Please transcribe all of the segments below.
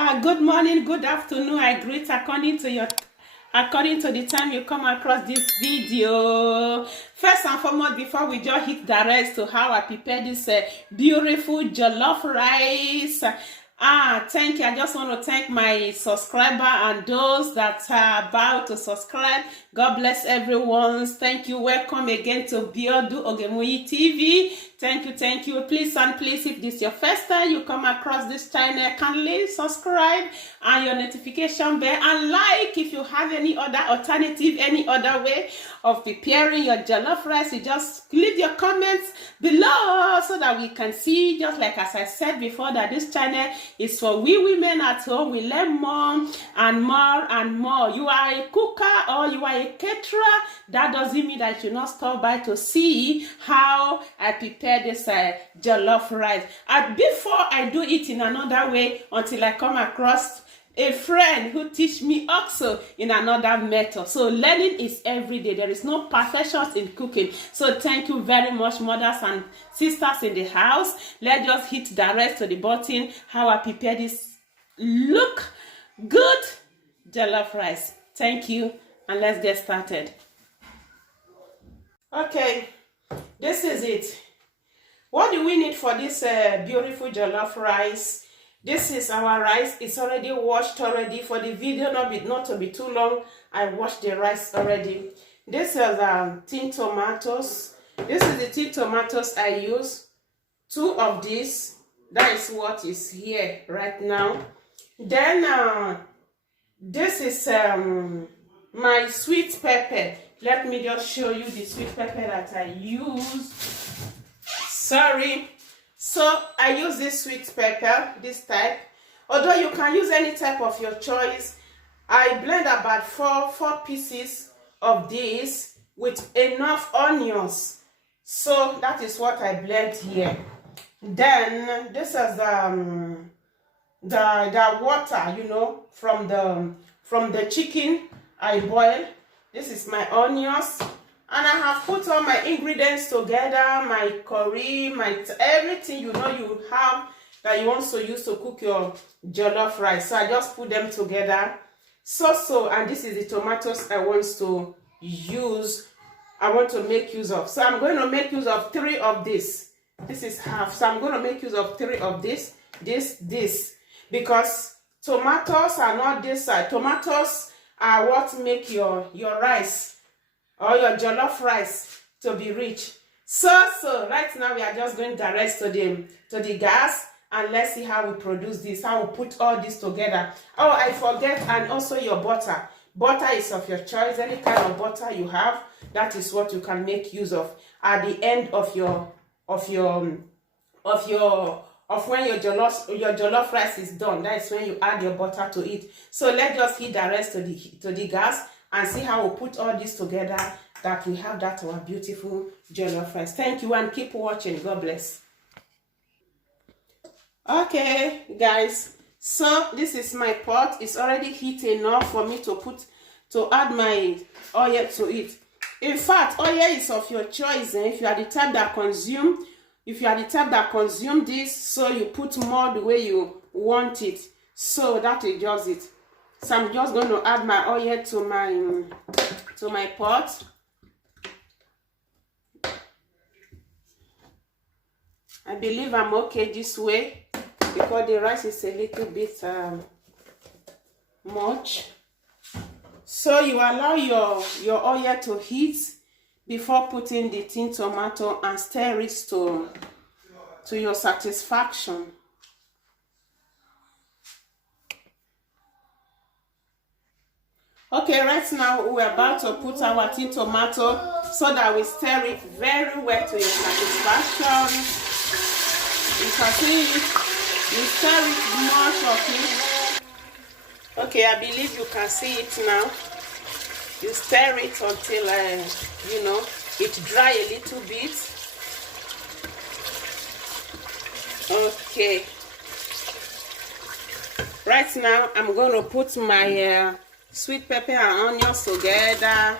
Good morning, good afternoon. I greet according to the time you come across this video. First and foremost, before we just hit the rest to how I prepare this beautiful jollof rice. Thank you. I just want to thank my subscriber and those that are about to subscribe. God bless everyone. Thank you. Welcome again to Biodu Ogemuyi TV. Thank you. Please and please, if this is your first time you come across this channel, kindly subscribe and your notification bell and like. If you have any other alternative, any other way of preparing your jollof rice, you just leave your comments below so that we can see. Just like as I said before, that this channel is for we women at home. We learn more and more and more. You are a cooker or you are a caterer, that doesn't mean that you should not stop by to see how I prepare this jollof rice. And before I do it in another way, until I come across a friend who teach me also in another method. So learning is every day. There is no perfection in cooking. So thank you very much, mothers and sisters in the house. Let's just hit the rest to the button how I prepare this look good jollof rice. Thank you, and let's get started. Okay, this is it. What do we need for this beautiful jollof rice? This is our rice. It's already washed already. For the video not to be too long, I washed the rice already. This is tin tomatoes. This is the tin tomatoes I use. 2 of these. That is what is here right now. Then this is my sweet pepper. Let me just show you the sweet pepper that I use. Sorry. So I use this sweet pepper, this type. Although you can use any type of your choice. I blend about four pieces of this with enough onions. So that is what I blend here. Then this is the water, you know, from the chicken I boil. This is my onions. And I have put all my ingredients together, my curry, everything you know you have that you want to use to cook your jollof rice. So I just put them together. And this is the tomatoes I want to use. I want to make use of. So I'm going to make use of 3 of this. This is half. So I'm going to make use of 3 of this. Because tomatoes are not this side. Tomatoes are what make your rice or your jollof rice to be rich. So right now we are just going direct to the gas, and let's see how we produce this, how we put all this together. Oh, I forget, and also your butter. Butter is of your choice. Any kind of butter you have, that is what you can make use of at the end of when your jollof rice is done. That is when you add your butter to it. So let's just heat the rest to the gas and see how we put all this together, that we have that our beautiful jollof rice. Thank you, and keep watching. God bless. Okay, guys. So this is my pot. It's already heat enough for me to add my oil to it. In fact, oil is of your choice. If you are the type that consume this, so you put more the way you want it. So that is just it. So I'm just going to add my oil to my pot. I believe I'm okay this way because the rice is a little bit much. So you allow your oil to heat before putting the tin tomato and stir it to your satisfaction. Okay, right now we're about to put our tin tomato so that we stir it very well to your satisfaction. You can see it, you stir it much of it. Okay, I believe you can see it now. You stir it until it dry a little bit. Okay. Right now I'm going to put my sweet pepper and onions together.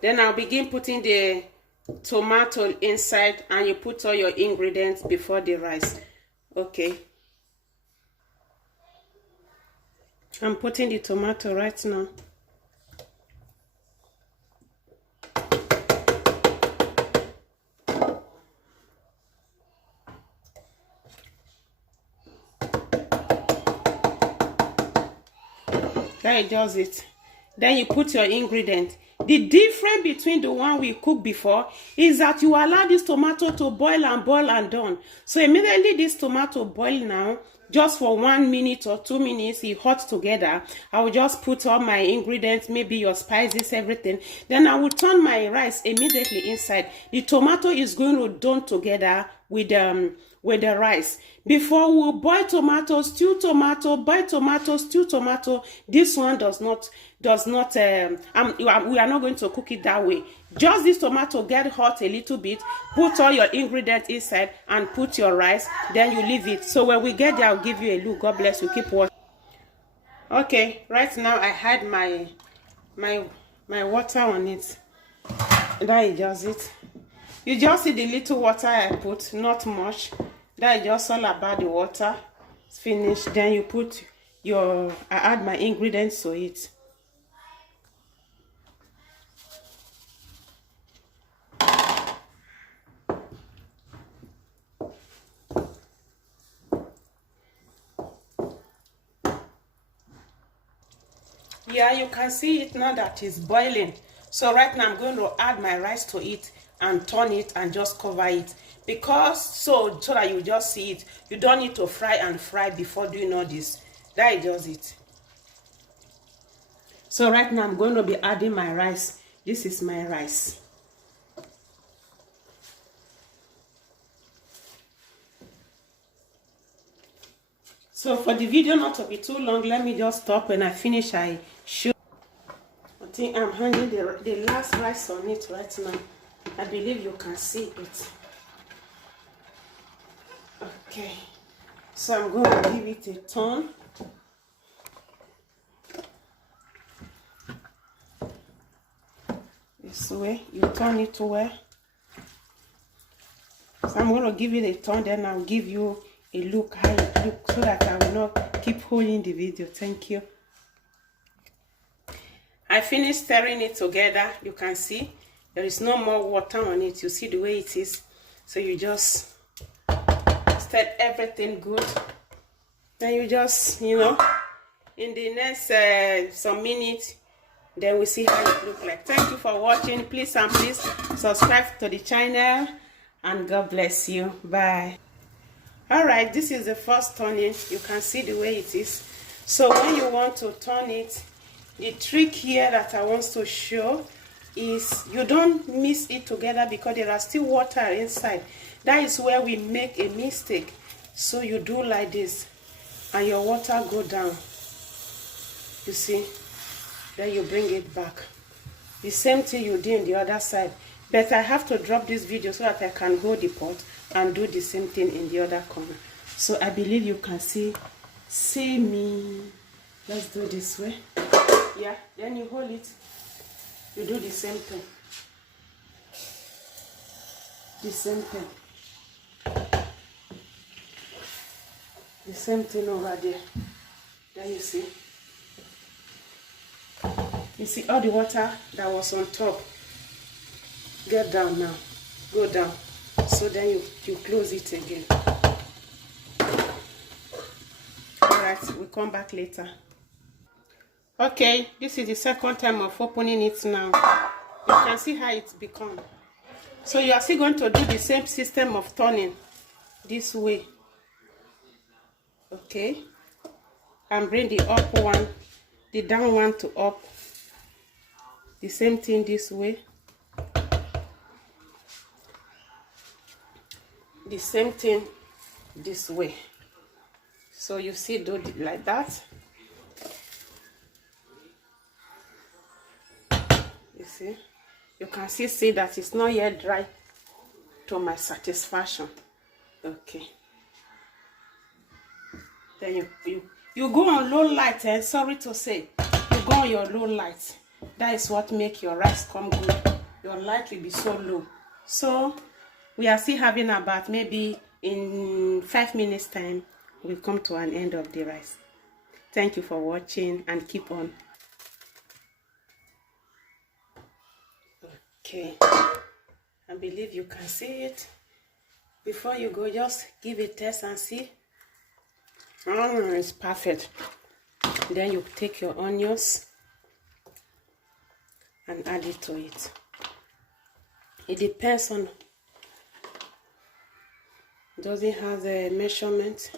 Then I'll begin putting the tomato inside, and you put all your ingredients before the rice. Okay, I'm putting the tomato right now. That does it. Then you put your ingredient. The difference between the one we cooked before is that you allow this tomato to boil and done. So immediately this tomato boil now, just for 1 minute or 2 minutes, it hot together. I will just put all my ingredients, maybe your spices, everything. Then I will turn my rice immediately inside. The tomato is going to done together with the rice. Before we boil tomato, stew tomato, boil tomato, stew tomato. This one does not we are not going to cook it that way. Just this tomato get hot a little bit, put all your ingredients inside and put your rice, then you leave it. So when we get there, I'll give you a look. God bless you. Keep watching. Okay, right now I had my water on it. That is just it. You just see the little water I put, not much. That is just all about the water. It's finished. Then you put I add my ingredients to it. Yeah, you can see it now that it's boiling. So right now I'm going to add my rice to it and turn it and just cover it. Because so that you just see it. You don't need to fry before doing all this. That is just it. So right now I'm going to be adding my rice. This is my rice. So for the video not to be too long, let me just stop. When I finish, I show. I think I'm hanging the last rice on it right now. I believe you can see it. Okay, so I'm going to give it a turn. This way, you turn it to where. So I'm going to give it a turn, then I'll give you a look how it looks so that I will not keep holding the video. Thank you. I finished stirring it together. You can see there is no more water on it. You see the way it is. So you just stir everything good. Then you just, in the next some minutes, then we see how it looks like. Thank you for watching. Please subscribe to the channel, and God bless you. Bye. All right, this is the first turning. You can see the way it is. So when you want to turn it, the trick here that I want to show is you don't mix it together because there are still water inside. That is where we make a mistake. So you do like this and your water go down. You see? Then you bring it back. The same thing you do on the other side. But I have to drop this video so that I can hold the pot and do the same thing in the other corner. So I believe you can see me. Let's do this way. Yeah, then you hold it. You do the same thing. The same thing. The same thing over there. Then you see. You see all the water that was on top. Get down now. Go down. So then you close it again. Alright, we'll come back later. Okay, this is the second time of opening it now. You can see how it's become. So you are still going to do the same system of turning this way. Okay. And bring the up one, the down one to up. The same thing this way. The same thing this way. So you see, do it like that. You see, you can see that it's not yet dry to my satisfaction. Okay. Then you go on low light, and sorry to say, you go on your low light. That is what make your rice come good. Your light will be so low. So we are still having about maybe in 5 minutes time we'll come to an end of the rice. Thank you for watching and keep on. Okay, I believe you can see it. Before you go, just give a test and see. It's perfect. Then you take your onions and add it to it. It depends on, doesn't have a measurement.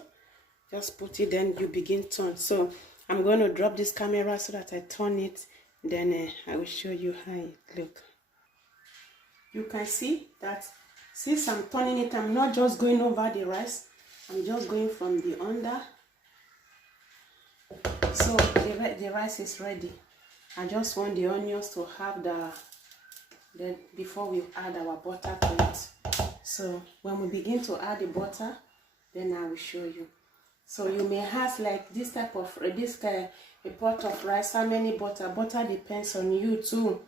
Just put it, then you begin turn. So I'm going to drop this camera so that I turn it, then I will show you how it looks. You can see that since I'm turning it, I'm not just going over the rice, I'm just going from the under. So the rice is ready. I just want the onions to have then before we add our butter to it. So when we begin to add the butter, then I will show you. So you may ask, like, this type of a pot of rice, how many butter? Butter depends on you too.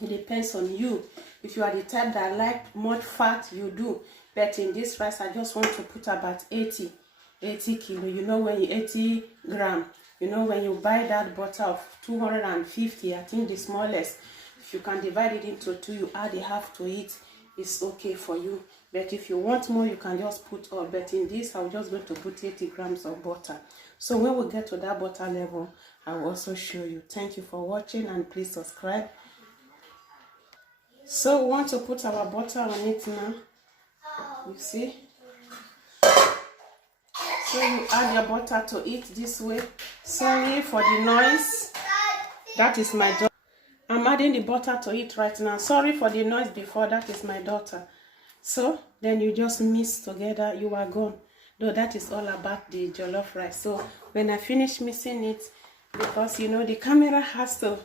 It depends on you. If you are the type that like much fat, you do. But in this rice, I just want to put about 80 kilo. You know, when you 80 gram. You know, when you buy that butter of 250, I think the smallest, if you can divide it into 2, you add a half to it, it's okay for you. But if you want more, you can just put all. But in this, I'm just going to put 80 grams of butter. So when we get to that butter level, I will also show you. Thank you for watching, and please subscribe. So we want to put our butter on it now. You see? So you add your butter to it this way. Sorry for the noise. That is my daughter. I'm adding the butter to it right now. Sorry for the noise before. That is my daughter. So then you just mix together. You are gone. Though that is all about the jollof rice. So when I finish mixing it, because you know the camera has to,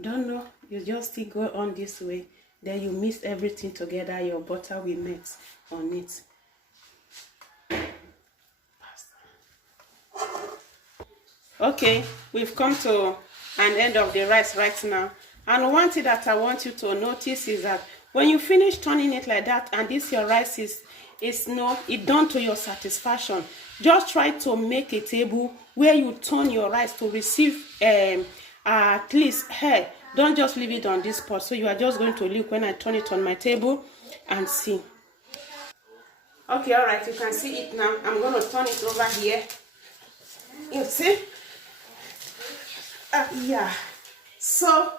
don't know, you just still go on this way. Then you mix everything together. Your butter will mix on it. Okay, we've come to an end of the rice right now. And one thing that I want you to notice is that when you finish turning it like that, and this your rice is it done to your satisfaction, just try to make a table where you turn your rice to receive at least hair. Don't just leave it on this pot. So you are just going to look when I turn it on my table and see. Okay, all right, you can see it now. I'm going to turn it over here. You see? Yeah. So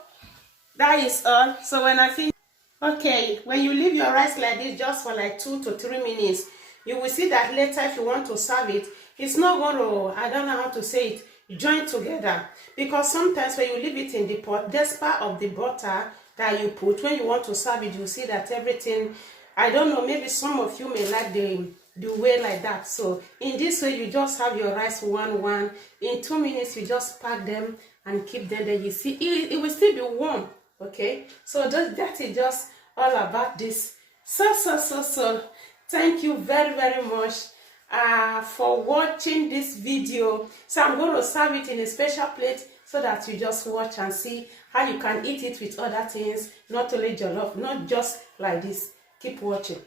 that is all. So when I finish, okay, when you leave your rice like this just for like 2 to 3 minutes, you will see that later if you want to serve it, it's not going to, I don't know how to say it, join together. Because sometimes when you leave it in the pot, despite of the butter that you put, when you want to serve it, you see that everything, I don't know, maybe some of you may like the way like that. So in this way, you just have your rice one. In 2 minutes, you just pack them and keep them there. You see, it will still be warm. Okay, so that is just all about this. So thank you very much for watching this video. So I'm going to serve it in a special plate so that you just watch and see how you can eat it with other things, not only jollof, not just like this. Keep watching.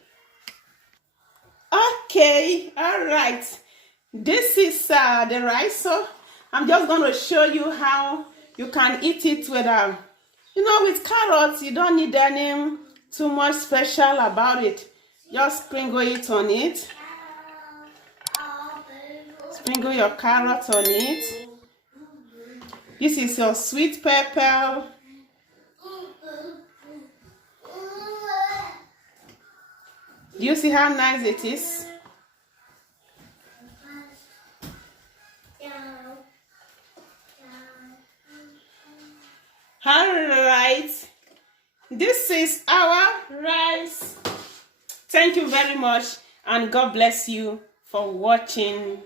Okay, all right, this is the rice. So I'm just going to show you how you can eat it with you know, with carrots. You don't need any too much special about it. Just sprinkle it on it. Sprinkle your carrots on it. This is your sweet pepper. Do you see how nice it is? Alright, this is our rice. Thank you very much, and God bless you for watching.